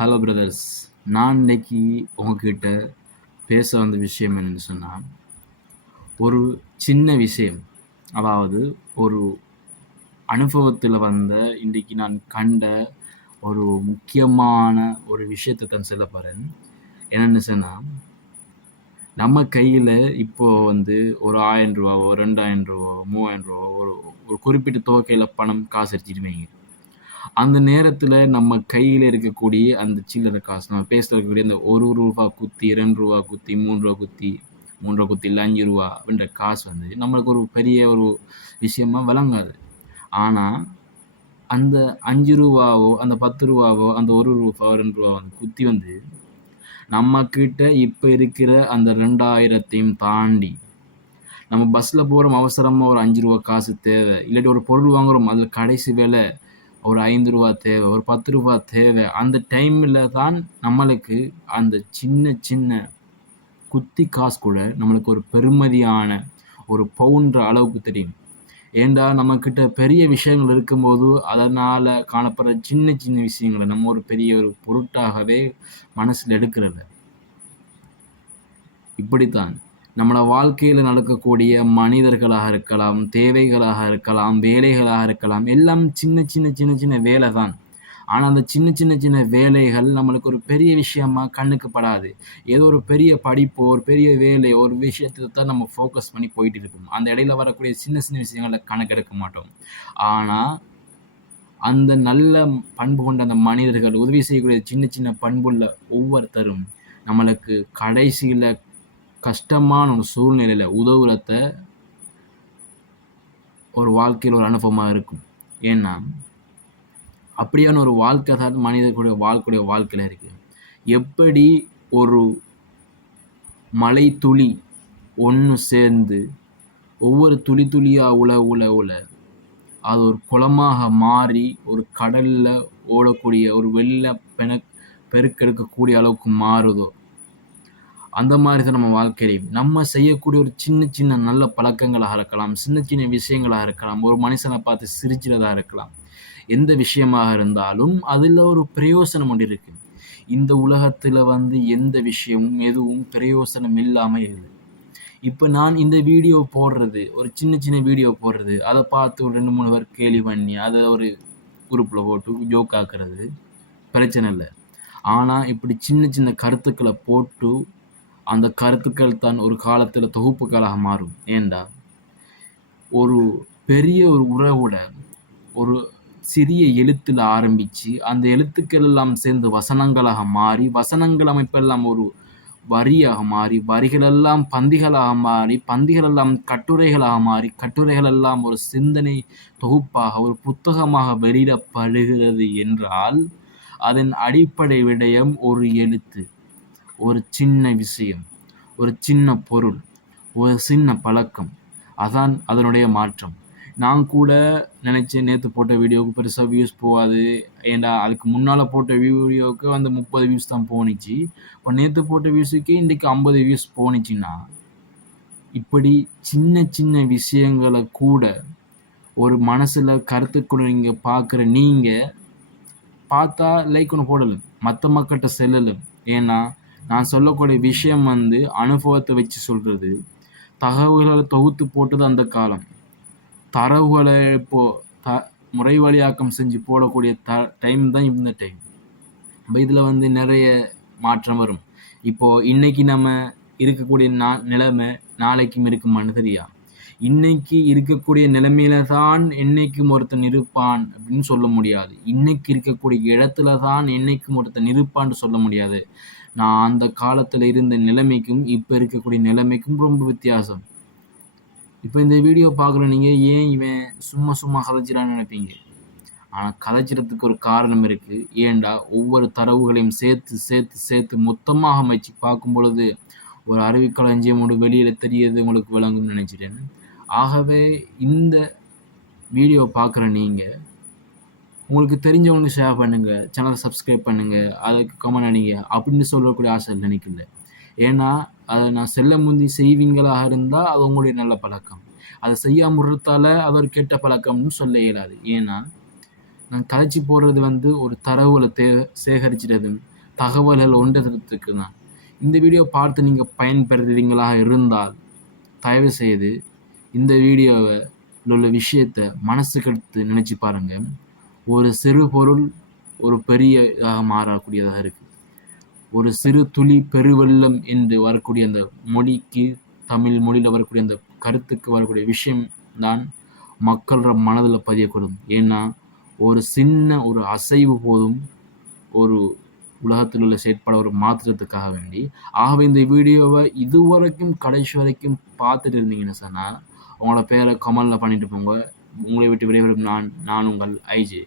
Hello brothers. நான் இன்னைக்கு உங்ககிட்ட பேச வந்த விஷயம் என்னன்னு சொன்னால், ஒரு சின்ன விஷயம். அதாவது ஒரு அனுபவத்தில் வந்த இன்றைக்கு நான் கண்ட ஒரு முக்கியமான ஒரு விஷயத்தை தான் சொல்ல போகிறேன். என்னென்னு சொன்னால், நம்ம கையில் இப்போது ஒரு ரூ. 1000, ரூ. 2000, ரூ. 3000 ஒரு ஒரு குறிப்பிட்ட தொகையில் பணம் காசு அடிச்சிட்டு வைங்க. அந்த நேரத்தில் நம்ம கையில் இருக்கக்கூடிய அந்த சில்லறை காசு, நம்ம பேசில் இருக்கக்கூடிய அந்த ரூ. 1 குத்தி, ரூ. 2 குத்தி, ரூ. 3 குத்தி, ரூ. 3 குத்தி இல்லை ரூ. 5 அப்படின்ற காசு நம்மளுக்கு ஒரு பெரிய ஒரு விஷயமா விளங்காது. ஆனால் அந்த ரூ. 5, அந்த ரூ. 10, அந்த ரூ. 1, ரூ. 2 குத்தி நம்மக்கிட்ட இப்போ இருக்கிற அந்த 2000 தாண்டி நம்ம பஸ்ஸில் போகிறோம், அவசரமாக ஒரு ரூ. 5 காசு தேவை, இல்லாட்டி ஒரு பொருள் வாங்குகிறோம், அதில் கடைசி வேலை ஒரு ரூ. 5 தேவை, ஒரு ரூ. 10 தேவை. அந்த டைமில் தான் நம்மளுக்கு அந்த சின்ன சின்ன குத்தி காசு கூட நம்மளுக்கு ஒரு பெருமதியான ஒரு பவுன்ற அளவுக்கு தெரியும். ஏண்டா நம்மக்கிட்ட பெரிய விஷயங்கள் இருக்கும்போது அதனால் காணப்படுற சின்ன சின்ன விஷயங்களை நம்ம ஒரு பெரிய ஒரு பொருட்டாகவே மனசில் எடுக்கிறதில்ல. இப்படித்தான் நம்மளோட வாழ்க்கையில் நடக்கக்கூடிய மனிதர்களாக இருக்கலாம், தேவைகளாக இருக்கலாம், வேலைகளாக இருக்கலாம், எல்லாம் சின்ன சின்ன சின்ன சின்ன வேலை தான். ஆனால் அந்த சின்ன சின்ன சின்ன வேலைகள் நம்மளுக்கு ஒரு பெரிய விஷயமா கண்ணுக்கு படாது. ஏதோ ஒரு பெரிய படிப்போ, ஒரு பெரிய வேலை, ஒரு விஷயத்தை தான் நம்ம ஃபோக்கஸ் பண்ணி போயிட்டு இருக்கோம். அந்த இடையில வரக்கூடிய சின்ன சின்ன விஷயங்களை கணக்கெடுக்க மாட்டோம். ஆனால் அந்த நல்ல பண்பு கொண்ட அந்த மனிதர்கள், உதவி செய்யக்கூடிய சின்ன சின்ன பண்புள்ள ஒவ்வொருத்தரும் நம்மளுக்கு கடைசியில் கஷ்டமான ஒரு சூழ்நிலையில் உதவுறத ஒரு வாழ்க்கையில் ஒரு அனுபவமாக இருக்கும். ஏன்னா அப்படியான ஒரு வாழ்க்கை தான் மனிதர்களுடைய வாழ்க்கையில் இருக்குது. எப்படி ஒரு மழை துளி ஒன்று சேர்ந்து ஒவ்வொரு துளி துளியாக உல அது ஒரு குளமாக மாறி ஒரு கடலில் ஓடக்கூடிய ஒரு பெருக்கெடுக்கக்கூடிய அளவுக்கு மாறுதோ, அந்த மாதிரி தான் நம்ம வாழ்க்கையிலையும் நம்ம செய்யக்கூடிய ஒரு சின்ன சின்ன நல்ல பழக்கங்களாக இருக்கலாம், சின்ன சின்ன விஷயங்களாக இருக்கலாம், ஒரு மனுஷனை பார்த்து சிரிக்கிறதா இருக்கலாம், எந்த விஷயமாக இருந்தாலும் அதில் ஒரு பிரயோசனம் ஒன்று இருக்கு. இந்த உலகத்தில் எந்த விஷயமும் எதுவும் பிரயோசனம் இல்லாமல் இல்லை. இப்போ நான் இந்த வீடியோ போடுறது, ஒரு சின்ன சின்ன வீடியோ போடுறது, அதை பார்த்து ஒரு 2-3 பேர் கேலி பண்ணி அதை ஒரு குரூப்பில் போட்டு ஜோக் ஆக்குறது பிரச்சனை இல்லை. ஆனால் இப்படி சின்ன சின்ன கருத்துக்களை போட்டு அந்த கருத்துக்கள் தான் ஒரு காலத்தில் தொகுப்புகளாக மாறும். ஏண்டா ஒரு பெரிய ஒரு உறவோட ஒரு சிறிய எழுத்தில் ஆரம்பித்து அந்த எழுத்துக்கள் எல்லாம் சேர்ந்து வசனங்களாக மாறி, வசனங்கள் அமைப்பெல்லாம் ஒரு வரியாக மாறி, வரிகளெல்லாம் பந்திகளாக மாறி, பந்திகளெல்லாம் கட்டுரைகளாக மாறி, கட்டுரைகளெல்லாம் ஒரு சிந்தனை தொகுப்பாக ஒரு புத்தகமாக வெளியிடப்படுகிறது என்றால் அதன் அடிப்படை விடயம் ஒரு எழுத்து, ஒரு சின்ன விஷயம், ஒரு சின்ன பொருள், ஒரு சின்ன பழக்கம். அதான் அதனுடைய மாற்றம். நான் கூட நினச்சேன் நேற்று போட்ட வீடியோவுக்கு பெருசாக வியூஸ் போகாது, ஏன்டா அதுக்கு முன்னால் போட்ட வீடியோவுக்கு 30 வியூஸ் தான் போணுச்சு. இப்போ நேற்று போட்ட வியூஸுக்கே இன்றைக்கி 50 வியூஸ் போணுச்சுன்னா, இப்படி சின்ன சின்ன விஷயங்களை கூட ஒரு மனசில் கருத்துக்கூட நீங்கள் பார்க்குற நீங்கள் பார்த்தா லைக் ஒன்று போடலும், மற்ற மக்கள்கிட்ட செல்லலும். ஏன்னா நான் சொல்லக்கூடிய விஷயம் அனுபவத்தை வச்சு சொல்கிறது, தகவல்களை தொகுத்து போட்டது அந்த காலம், தரவுகளை இப்போது முறை வழியாக்கம் செஞ்சு போடக்கூடிய டைம் தான் இந்த டைம். இப்போ இதில் நிறைய மாற்றம் வரும். இப்போது இன்றைக்கி நம்ம இருக்கக்கூடிய நிலைமை நாளைக்கும் இருக்குமான்னு தெரியா. இன்னைக்கு இருக்கக்கூடிய நிலைமையில தான் என்னைக்கும் ஒருத்தன் இருப்பான் அப்படின்னு சொல்ல முடியாது. இன்னைக்கு இருக்கக்கூடிய இடத்துல தான் என்னைக்கும் ஒருத்தன் இருப்பான்னு சொல்ல முடியாது. நான் அந்த காலத்தில் இருந்த நிலைமைக்கும் இப்போ இருக்கக்கூடிய நிலைமைக்கும் ரொம்ப வித்தியாசம். இப்போ இந்த வீடியோ பார்க்குற நீங்கள் ஏன் இவன் சும்மா சும்மா கதைச்சிடான்னு நினைப்பீங்க. ஆனால் கதைச்சிடத்துக்கு ஒரு காரணம் இருக்குது. ஏண்டா ஒவ்வொரு தரவுகளையும் சேர்த்து சேர்த்து சேர்த்து மொத்தமாக வச்சு பார்க்கும் பொழுது ஒரு அறிவுக்களஞ்சியம் ஒன்று வெளியில் தெரியது உங்களுக்கு விளங்கும்னு நினச்சிட்டேன். ஆகவே இந்த வீடியோ பார்க்குற நீங்கள் உங்களுக்கு தெரிஞ்சவங்க ஷேர் பண்ணுங்கள், சேனலை சப்ஸ்கிரைப் பண்ணுங்கள், அதுக்கு கமெண்ட் அடிங்க அப்படின்னு சொல்லக்கூடிய ஆசை நினைக்கல. ஏன்னா அதை நான் செல்ல முந்தி செய்வீங்களாக இருந்தால் அது உங்களுடைய நல்ல பழக்கம். அதை செய்யாமல் இருத்தால அது ஒரு கெட்ட பழக்கம்னு சொல்ல இயலாது. ஏன்னா நான் கதைச்சி போடுறது ஒரு தரவுகளை சேகரிச்சிட்டதும் தகவல்கள் ஒன்றெடுத்துக்கு தான். இந்த வீடியோ பார்த்து நீங்கள் பயன்பெறுறீங்களாக இருந்தால் தயவு செய்து இந்த வீடியோவை உள்ள விஷயத்தை மனசுக்கு எடுத்து நினச்சி பாருங்கள். ஒரு சிறு பொருள் ஒரு பெரிய மாறக்கூடியதாக இருக்குது. ஒரு சிறு துளி பெருவெள்ளம் என்று வரக்கூடிய அந்த மொழிக்கு, தமிழ் மொழியில் வரக்கூடிய அந்த கருத்துக்கு வரக்கூடிய விஷயம் தான் மக்களோட மனதில் பதியக்கூடும். ஏன்னா ஒரு சின்ன ஒரு அசைவு போதும் ஒரு உலகத்தில் உள்ள செயற்பாட ஒரு மாற்றத்துக்காக வேண்டி. ஆகவே இந்த வீடியோவை இதுவரைக்கும் கடைசி வரைக்கும் பார்த்துட்டு இருந்தீங்கன்னு சொன்னால் உங்களோட பேரை கமெண்டில் பண்ணிட்டு போங்க. உங்களை விட்டு விடைபெறும் நான் உங்கள் ஐஜே.